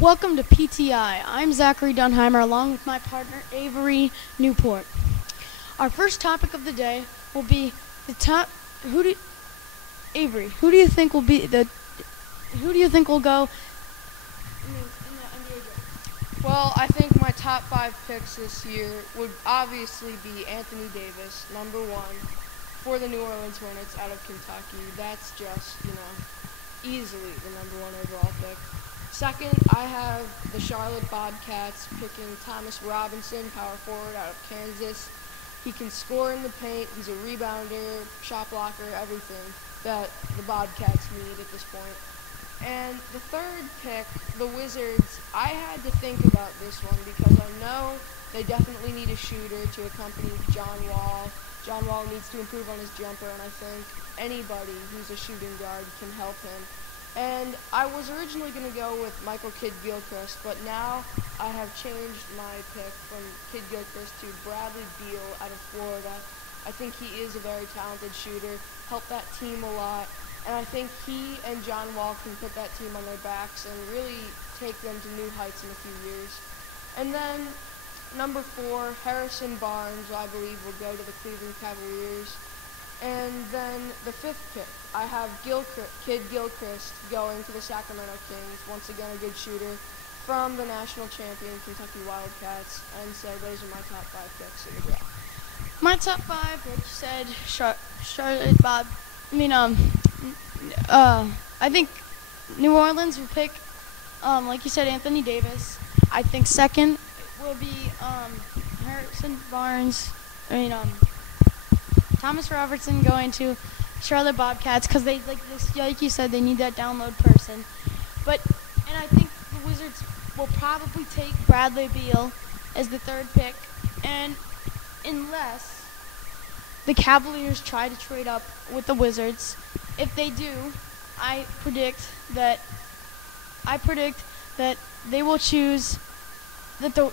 Welcome to PTI. I'm Zachary Dunheimer along with my partner Avery Newport. Our first topic of the day will be the top. Avery, who do you think will be the? Who do you think will go in the NBA draft? Well, I think my top 5 picks this year would obviously be Anthony Davis, number 1, for the New Orleans Hornets out of Kentucky. That's just, easily the number 1 overall pick. Second, I have the Charlotte Bobcats picking Thomas Robinson, power forward out of Kansas. He can score in the paint. He's a rebounder, shot blocker, everything that the Bobcats need at this point. And the third pick, the Wizards, I had to think about this one because I know they definitely need a shooter to accompany John Wall. John Wall needs to improve on his jumper, and I think anybody who's a shooting guard can help him. And I was originally going to go with Michael Kidd-Gilchrist, but now I have changed my pick from Kidd-Gilchrist to Bradley Beal out of Florida. I think he is a very talented shooter, helped that team a lot, and I think he and John Wall can put that team on their backs and really take them to new heights in a few years. And then number 4, Harrison Barnes, I believe, will go to the Cleveland Cavaliers. And then the 5th pick, I have Kidd-Gilchrist going to the Sacramento Kings. Once again, a good shooter from the national champion Kentucky Wildcats. And so those are my top 5 picks in the draft. My top 5, like you said, Charlotte Bob. I think New Orleans will pick, like you said, Anthony Davis. I think second will be Harrison Barnes. Thomas Robertson going to Charlotte Bobcats because they like you said, they need that download person. And I think the Wizards will probably take Bradley Beal as the 3rd pick, and unless the Cavaliers try to trade up with the Wizards, if they do, I predict that they will choose that the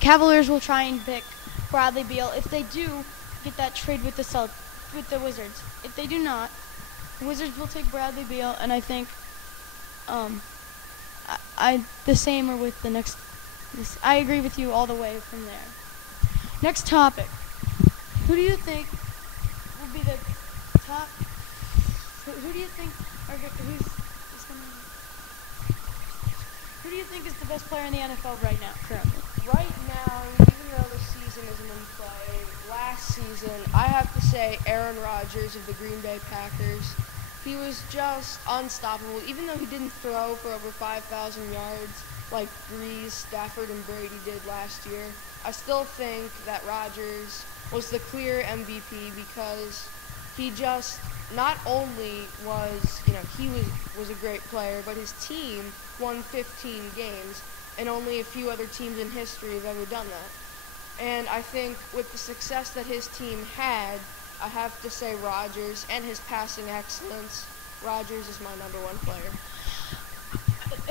Cavaliers will try and pick Bradley Beal. If they do get that trade with the Wizards. If they do not, the Wizards will take Bradley Beal, and I think the same are with the next. I agree with you all the way from there. Next topic. Who do you think will be the top? Who do you think Who do you think is the best player in the NFL right now, currently? Right now, even though the season isn't in play, last season, I have to say Aaron Rodgers of the Green Bay Packers. He was just unstoppable. Even though he didn't throw for over 5,000 yards like Breeze, Stafford, and Brady did last year, I still think that Rodgers was the clear MVP because he just not only was, he was a great player, but his team won 15 games, and only a few other teams in history have ever done that. And I think with the success that his team had, I have to say Rodgers and his passing excellence, Rodgers is my number 1 player.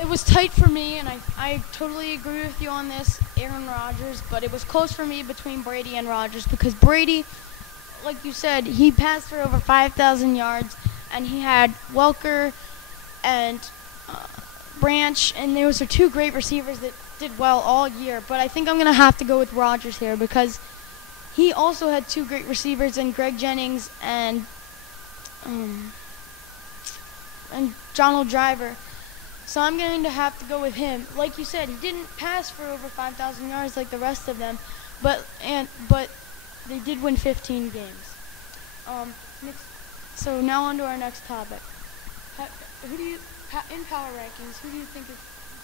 It was tight for me, and I totally agree with you on this, Aaron Rodgers, but it was close for me between Brady and Rodgers because Brady, like you said, he passed for over 5,000 yards, and he had Welker and Branch, and those are 2 great receivers that did well all year. But I think I'm going to have to go with Rodgers here because he also had 2 great receivers in Greg Jennings and Donald Driver. So I'm going to have to go with him. Like you said, he didn't pass for over 5,000 yards like the rest of them, but they did win 15 games. So now on to our next topic. In power rankings, who do you think is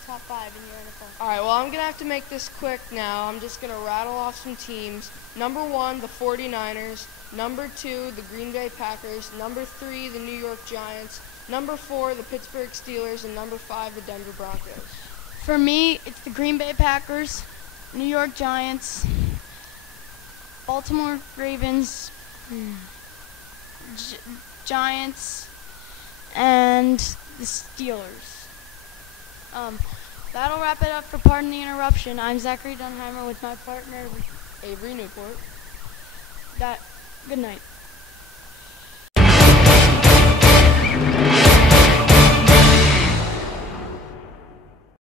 top 5 in your NFL? All right, well, I'm going to have to make this quick now. I'm just going to rattle off some teams. Number 1, the 49ers. Number 2, the Green Bay Packers. Number 3, the New York Giants. Number 4, the Pittsburgh Steelers. And number 5, the Denver Broncos. For me, it's the Green Bay Packers, New York Giants, Baltimore Ravens, Giants, and the Steelers. That'll wrap it up for Pardon the Interruption. I'm Zachary Dunheimer with my partner, Avery Newport. Good night.